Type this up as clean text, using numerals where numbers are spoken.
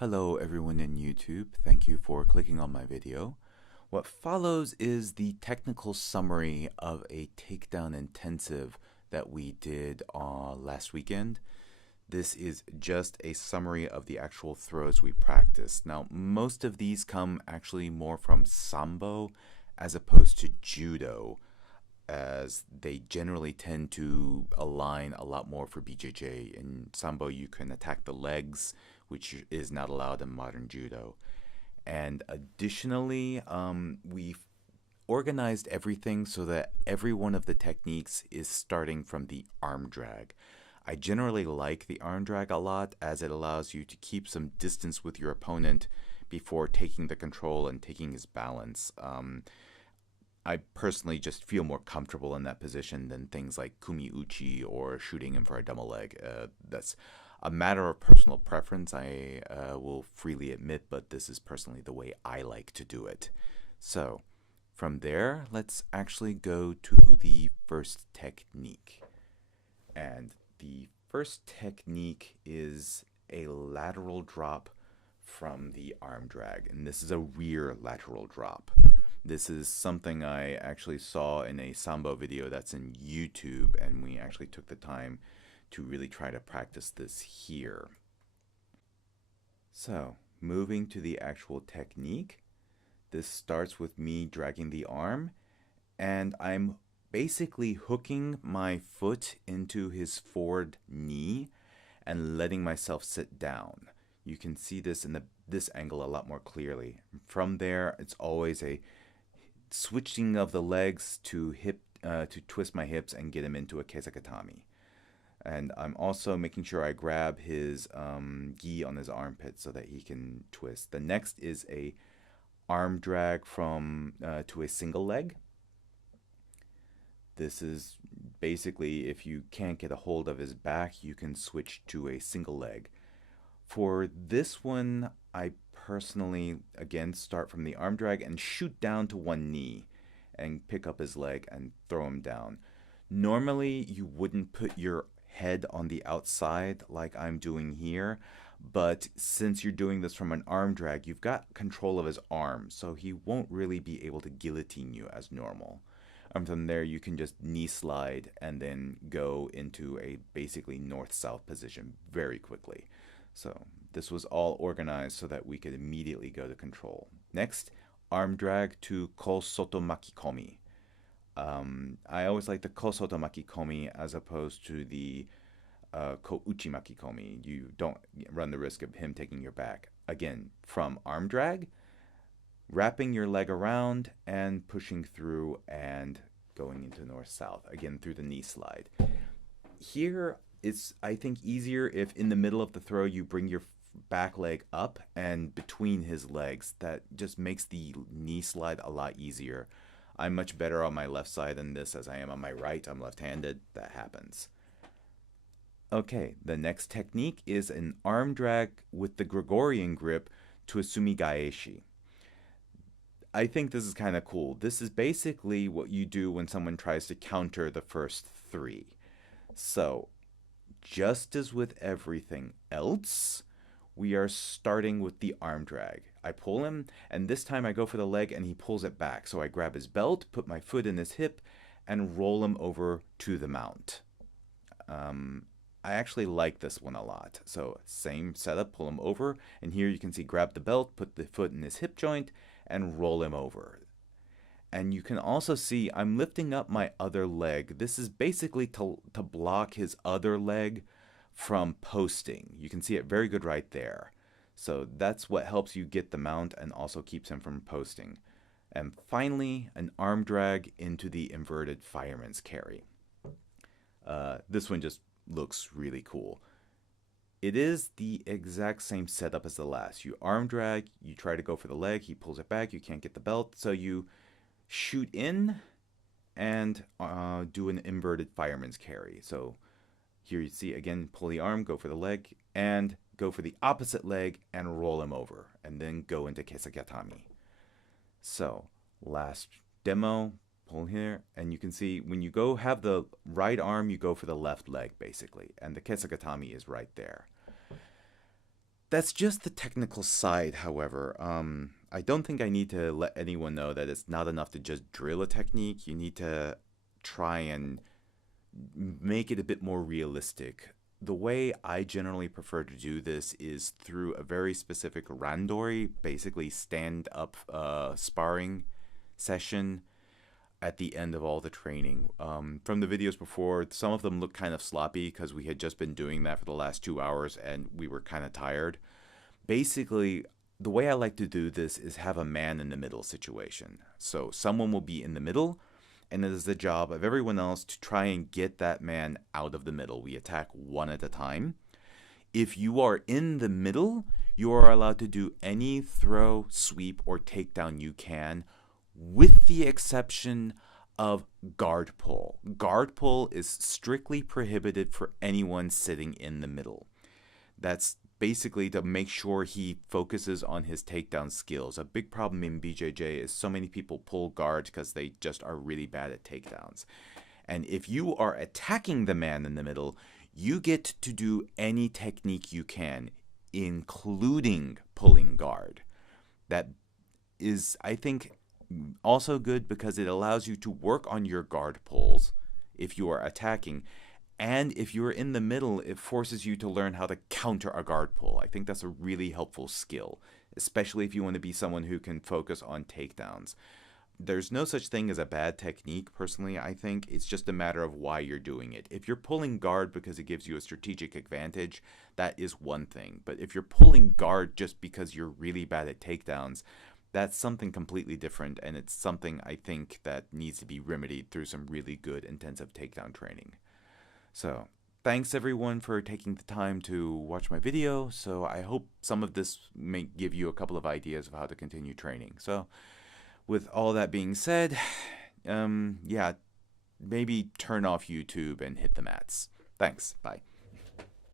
Hello everyone in YouTube, thank you for clicking on my video. What follows is the technical summary of a takedown intensive that we did last weekend. This is just a summary of the actual throws we practiced. Now, most of these come actually more from Sambo as opposed to Judo, as they generally tend to align a lot more for BJJ. In Sambo, you can attack the legs, which is not allowed in modern Judo. And additionally, we've organized everything so that every one of the techniques is starting from the arm drag. I generally like the arm drag a lot as it allows you to keep some distance with your opponent before taking the control and taking his balance. I personally just feel more comfortable in that position than things like kumi uchi or shooting him for a double leg. That's a matter of personal preference, I will freely admit, but this is personally the way I like to do it. So, from there, let's actually go to the first technique. And the first technique is a lateral drop from the arm drag, and this is a rear lateral drop. This is something I actually saw in a Sambo video that's in YouTube, and we actually took the time to really try to practice this here. So, moving to the actual technique, this starts with me dragging the arm, and I'm basically hooking my foot into his forward knee and letting myself sit down. You can see this in this angle a lot more clearly. From there, it's always a switching of the legs to twist my hips and get him into a kesakatami. And I'm also making sure I grab his gi on his armpit so that he can twist. The next is a arm drag from to a single leg. This is basically, if you can't get a hold of his back, you can switch to a single leg. For this one, I personally, again, start from the arm drag and shoot down to one knee and pick up his leg and throw him down. Normally, you wouldn't put your head on the outside like I'm doing here, but since you're doing this from an arm drag, you've got control of his arm, so he won't really be able to guillotine you as normal. From there, you can just knee slide and then go into a basically north-south position very quickly. So this was all organized so that we could immediately go to control. Next, arm drag to Kosoto Makikomi. I always like the Kosoto Makikomi as opposed to the Kouchi Makikomi. You don't run the risk of him taking your back. Again, from arm drag, wrapping your leg around and pushing through and going into north-south, again through the knee slide. Here, it's, I think, easier if in the middle of the throw you bring your back leg up and between his legs. That just makes the knee slide a lot easier. I'm much better on my left side than this as I am on my right. I'm left-handed. That happens. Okay, the next technique is an arm drag with the Gregorian grip to a sumigaeshi. I think this is kind of cool. This is basically what you do when someone tries to counter the first three. So, just as with everything else, we are starting with the arm drag. I pull him, and this time I go for the leg, and he pulls it back. So I grab his belt, put my foot in his hip, and roll him over to the mount. I actually like this one a lot. So same setup, pull him over, and here you can see grab the belt, put the foot in his hip joint, and roll him over. And you can also see I'm lifting up my other leg. This is basically to block his other leg from posting. You can see it very good right there. So that's what helps you get the mount and also keeps him from posting. And finally, an arm drag into the inverted fireman's carry. This one just looks really cool. It is the exact same setup as the last. You arm drag, you try to go for the leg, he pulls it back, you can't get the belt, so you shoot in and do an inverted fireman's carry. So here you see again, pull the arm, go for the leg, and go for the opposite leg and roll him over, and then go into kesakatami. So last demo, pull here, and you can see when you go have the right arm, you go for the left leg basically, and the kesakatami is right there. That's just the technical side, however. I don't think I need to let anyone know that it's not enough to just drill a technique. You need to try and make it a bit more realistic. The way I generally prefer to do this is through a very specific randori, basically stand up sparring session at the end of all the training. From the videos before, some of them look kind of sloppy because we had just been doing that for the last 2 hours and we were kind of tired. Basically, the way I like to do this is have a man in the middle situation. So someone will be in the middle, and it is the job of everyone else to try and get that man out of the middle. We attack one at a time. If you are in the middle, you are allowed to do any throw, sweep, or takedown you can, with the exception of guard pull. Guard pull is strictly prohibited for anyone sitting in the middle. That's basically to make sure he focuses on his takedown skills. A big problem in BJJ is so many people pull guard because they just are really bad at takedowns. And if you are attacking the man in the middle, you get to do any technique you can, including pulling guard. That is, I think, also good because it allows you to work on your guard pulls if you are attacking. And if you're in the middle, it forces you to learn how to counter a guard pull. I think that's a really helpful skill, especially if you want to be someone who can focus on takedowns. There's no such thing as a bad technique, personally, I think. It's just a matter of why you're doing it. If you're pulling guard because it gives you a strategic advantage, that is one thing. But if you're pulling guard just because you're really bad at takedowns, that's something completely different, and it's something I think that needs to be remedied through some really good intensive takedown training. So, thanks everyone for taking the time to watch my video. So, I hope some of this may give you a couple of ideas of how to continue training. So, with all that being said, yeah, maybe turn off YouTube and hit the mats. Thanks. Bye.